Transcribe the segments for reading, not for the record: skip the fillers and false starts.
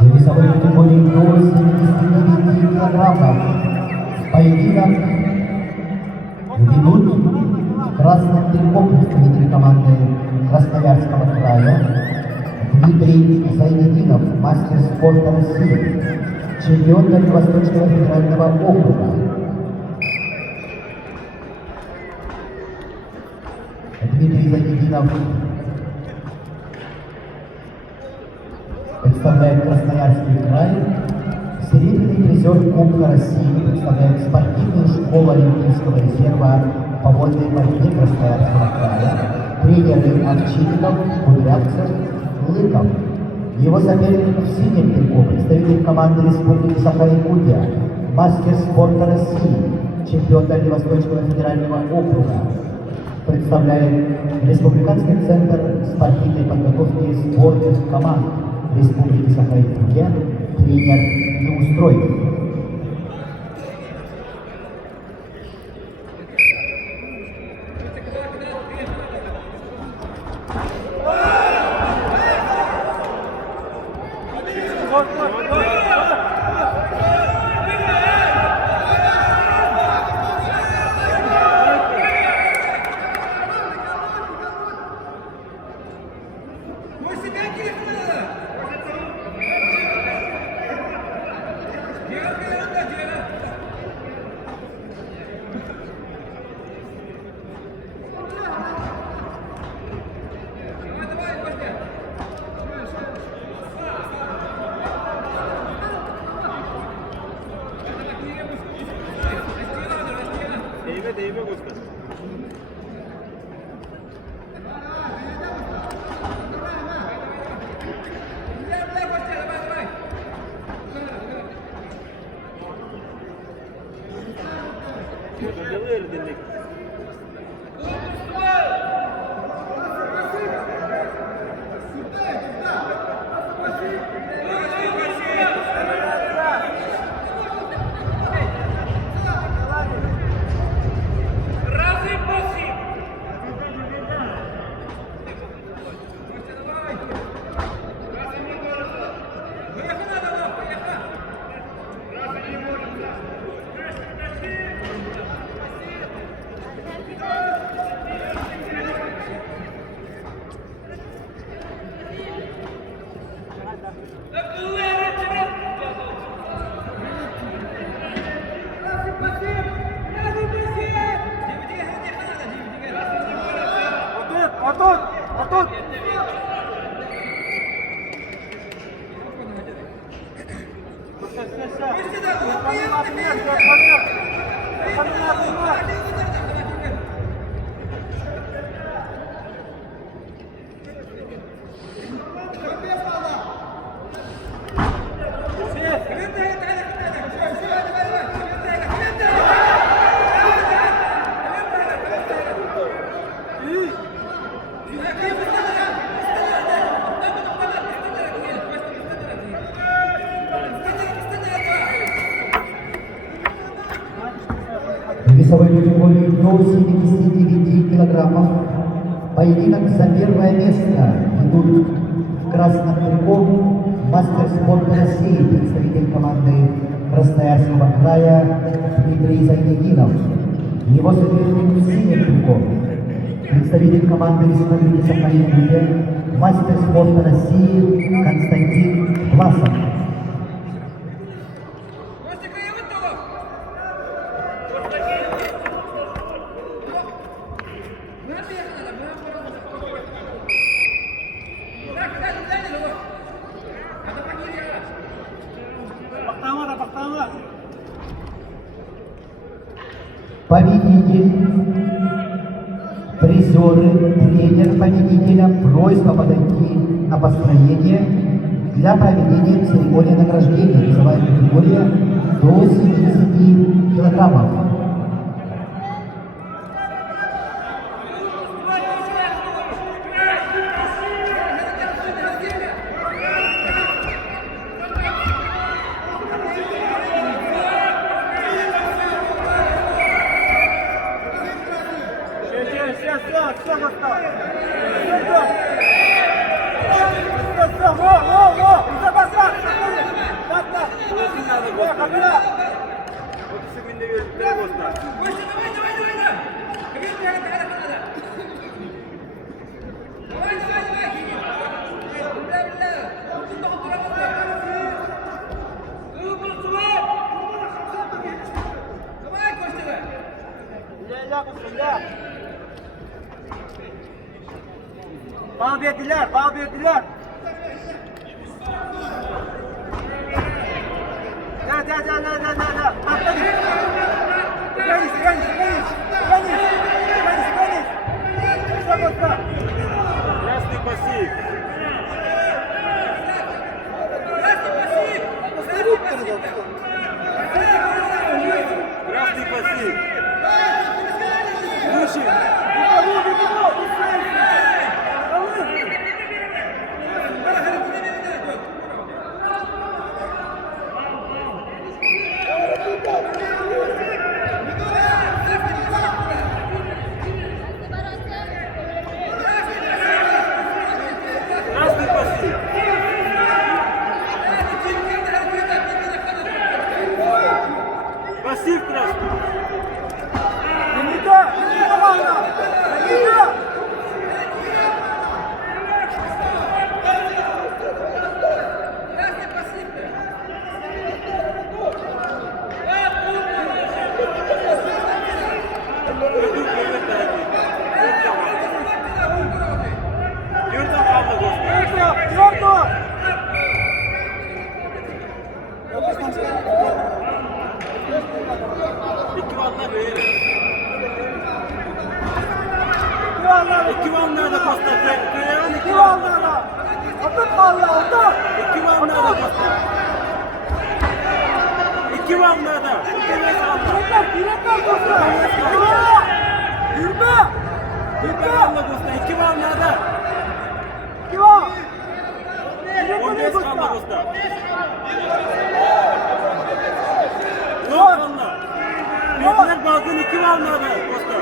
весовой категории до 79 килограммов. Поединок ведут красным триком представители команды Красноярского края Дмитрий Зайнетдинов, мастер спорта России, чемпион Дальневосточного федерального округа. Дмитрий Зайнетдинов представляет Красноярский край, серебряный призер Кубка России, представляет спортивную школу Олимпийского резерва по вольной борьбе Красноярского края, тренеры Овчинников, Кудрявцев, Лыков. Его соперник в синем трико, представитель команды Республики Саха-Якутия, мастер спорта России, чемпион Дальневосточного федерального округа, представляет Республиканский центр спортивной подготовки сборных команд Республики Саха-Якутия, тренер Неустроев. Değme Bozkır. Весовой категории до 79 килограммов. Поединок за первое место ведут в красном трико мастер спорта России, представитель команды Красноярского края Дмитрий Зайнетдинов. Его соперник в синем трико, представитель команды Республики Саха-Якутия, мастер спорта России Константин Власов. Победитель, призеры, тренер победителя, просьба подойти на построение для проведения церемонии награждения. Весовая категория до 70 килограммов. Все, Bal verdiler, bal verdiler. Gel. Atladı. Geniş. Красный пассив. Красный пассив. Выше. Красный пассив. Пассив красный. Yurdan kalma dostum. İki vanlar böyle. İki vanlar da posta. Köylerin iki vanlar da. İki vanlar da posta. İki vanlar da. İki vanlar posta. İki vanlar da. 15 kalma posta. Yok vanlar. Bekler bazen iki vanlar da posta.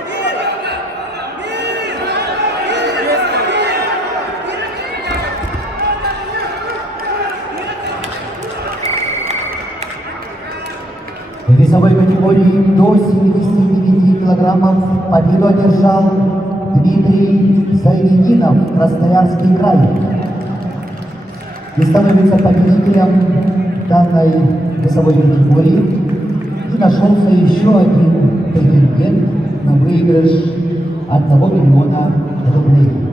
В весовой категории до 79 килограммов победу одержал Дмитрий Зайнединов, Красноярский край. И становится победителем данной весовой категории. И нашелся еще один претендент на выигрыш 1 миллиона рублей.